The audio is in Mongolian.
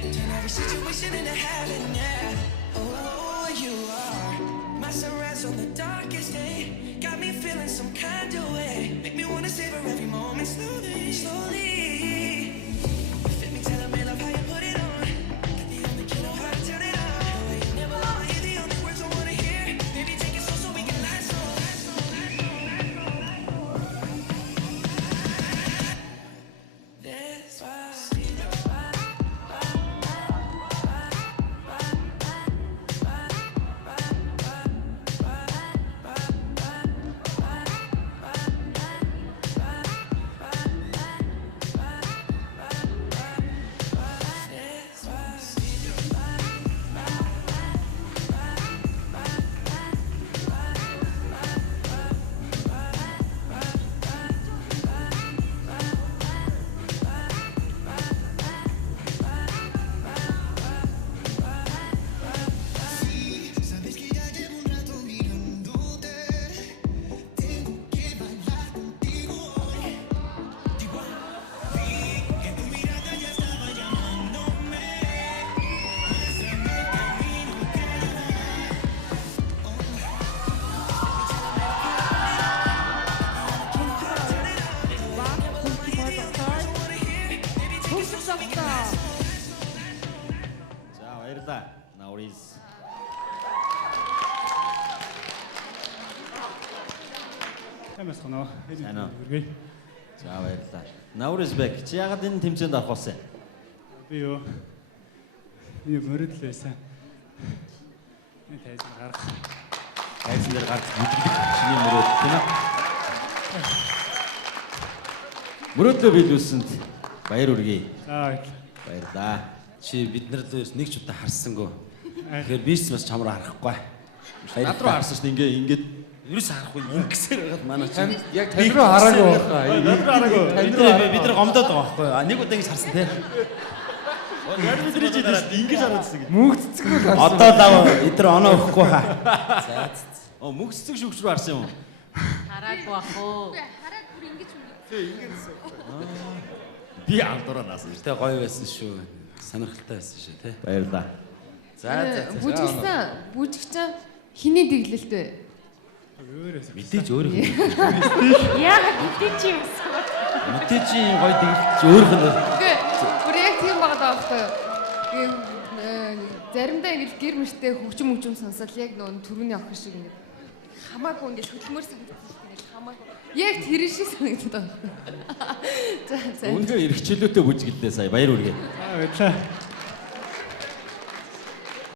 Turn every situation into heaven, yeah. Oh, you are my sunrise on the darkest day. Got me feeling some kind of way. Make me wanna savor every moment slowly, slowly. Fit me, tell me love how you put it on. Got the only key know how to turn it on. The way you never lie, you're the only words I wanna hear. Baby, take it slow so we can last on. That's why. Сайн уу. За баярлалаа. Наурыз Бек чи яагаад энэ тэмцээнд авах болсон? Би юу? Би мөрөд л байсан. Энэ тайзан гарах. Тайзан дээр гарч мэддэг чиний мөрөд тийм ээ. Мөрөдлөө биелүүлсэнд баяр хүргэе. За баярлалаа. Чи биднэр л нэг ч удаа харсангүй. Тэгэхээр би ч бас чамраа харахгүй. Над руу харсан шүү дээ ингээд ерөөс харахгүй ингэсээр байгаад манай чинь яг тань руу хараагүй байна. Над руу хараагүй. Бид нар гомдоод байгаа байхгүй юу? Нэг удаа ингэж харсан те. Яг бидний жил ингэж хараадсан гэж. Мөнгөццгөө харсан. Одоо лав эдгээр оноо өгөхгүй хаа. За. Оо мөнгөццөг шүгч рүү харсан юм уу? Хараагүй бах уу. Хараад бүр ингэж үнэ. Тэг ингэсэн. Би андуураа наасан шүү. Тэ гоё байсан шүү. Сонирхолтой байсан шүү те. Баярлалаа. За. Бүжигчин хиний дэглэлт вэ? Мэдээж өөрөө. Яа мэдээч юм. Мэдээж гоё дэглэлт өөрөх нь. Үгүй. Бүр яг тийм байгаа байхгүй юу? Заримдаа ингэж гэр мөртэй хөгжим сонсоод яг нөө түрүүний охин шиг ингэ хамаагүй ингэ хөдөлмөр санагдсан шүү дээ. Хамаагүй. Яг тэр шиг санагдаад байгаа. За. Үнэхээр эрхчлөөтэй бүжгэлдээ сая баяр хүргэе. баярлалаа.